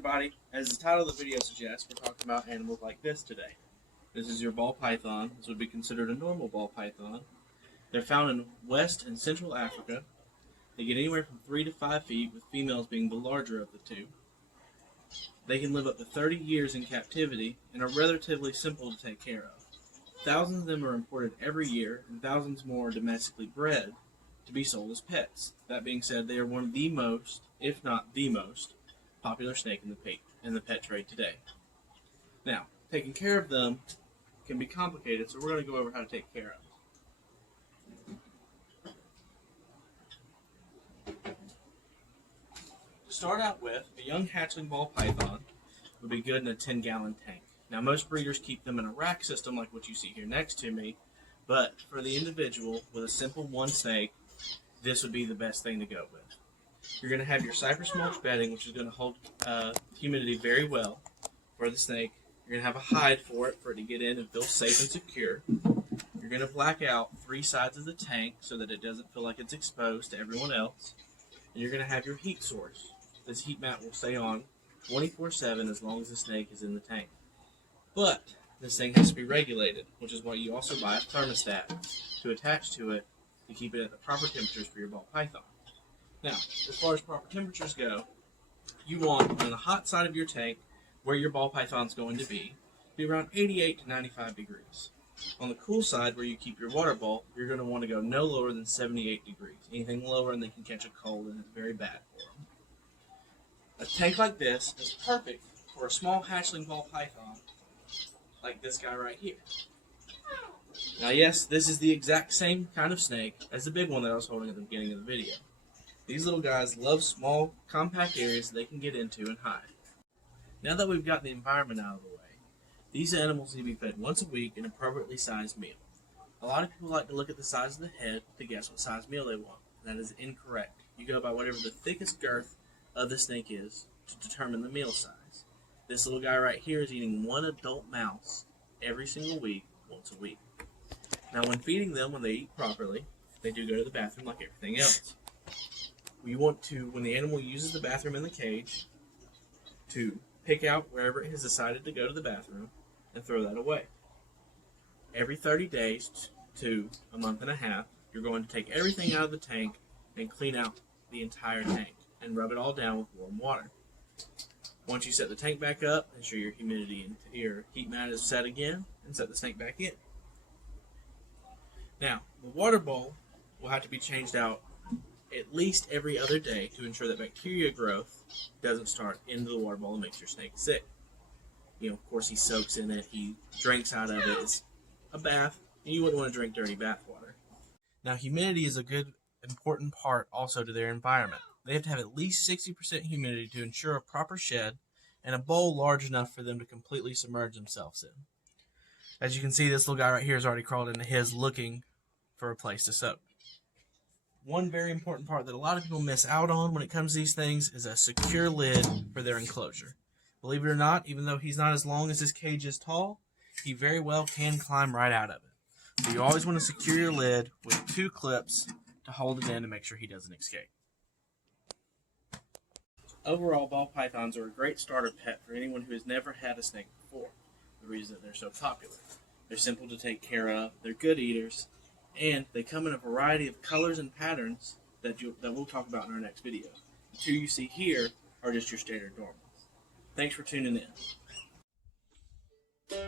everybody, as the title of the video suggests, we're talking about animals like this today. This is your ball python. This would be considered a normal ball python. They're found in West and Central Africa. They get anywhere from 3 to 5 feet, with females being the larger of the two. They can live up to 30 years in captivity and are relatively simple to take care of. Thousands of them are imported every year, and thousands more are domestically bred to be sold as pets. That being said, they are one of the most, if not the most, popular snake in the pet trade today. Now, taking care of them can be complicated, so we're going to go over how to take care of them. To start out with, a young hatchling ball python would be good in a 10-gallon tank. Now, most breeders keep them in a rack system like what you see here next to me, but for the individual with a simple one snake, this would be the best thing to go with. You're going to have your cypress mulch bedding, which is going to hold humidity very well for the snake. You're going to have a hide for it to get in and feel safe and secure. You're going to black out 3 sides of the tank so that it doesn't feel like it's exposed to everyone else. And you're going to have your heat source. This heat mat will stay on 24/7 as long as the snake is in the tank. But this thing has to be regulated, which is why you also buy a thermostat to attach to it to keep it at the proper temperatures for your ball python. Now, as far as proper temperatures go, you want on the hot side of your tank, where your ball python's going to be around 88 to 95 degrees. On the cool side, where you keep your water bowl, you're going to want to go no lower than 78 degrees. Anything lower and they can catch a cold, and it's very bad for them. A tank like this is perfect for a small hatchling ball python like this guy right here. Now yes, this is the exact same kind of snake as the big one that I was holding at the beginning of the video. These little guys love small, compact areas they can get into and hide. Now that we've got the environment out of the way, these animals need to be fed once a week an appropriately sized meal. A lot of people like to look at the size of the head to guess what size meal they want. That is incorrect. You go by whatever the thickest girth of the snake is to determine the meal size. This little guy right here is eating 1 adult mouse every single week, once a week. Now when feeding them, when they eat properly, they do go to the bathroom like everything else. You want to, when the animal uses the bathroom in the cage, to pick out wherever it has decided to go to the bathroom and throw that away. Every 30 days to a month and a half, you're going to take everything out of the tank and clean out the entire tank and rub it all down with warm water. Once you set the tank back up, ensure your humidity and your heat mat is set again, and set the snake back in. Now, the water bowl will have to be changed out at least every other day to ensure that bacteria growth doesn't start into the water bowl and makes your snake sick. Of course, he soaks in it, he drinks out of it. It's a bath, and you wouldn't want to drink dirty bath water. Now, humidity is a good, important part also to their environment. They have to have at least 60% humidity to ensure a proper shed and a bowl large enough for them to completely submerge themselves in. As you can see, this little guy right here has already crawled into his looking for a place to soak. One very important part that a lot of people miss out on when it comes to these things is a secure lid for their enclosure. Believe it or not, even though he's not as long as his cage is tall, he very well can climb right out of it. So you always want to secure your lid with 2 clips to hold it in to make sure he doesn't escape. Overall, ball pythons are a great starter pet for anyone who has never had a snake before. The reason that they're so popular. They're simple to take care of, they're good eaters, and they come in a variety of colors and patterns that we'll talk about in our next video. The 2 you see here are just your standard normals. Thanks for tuning in.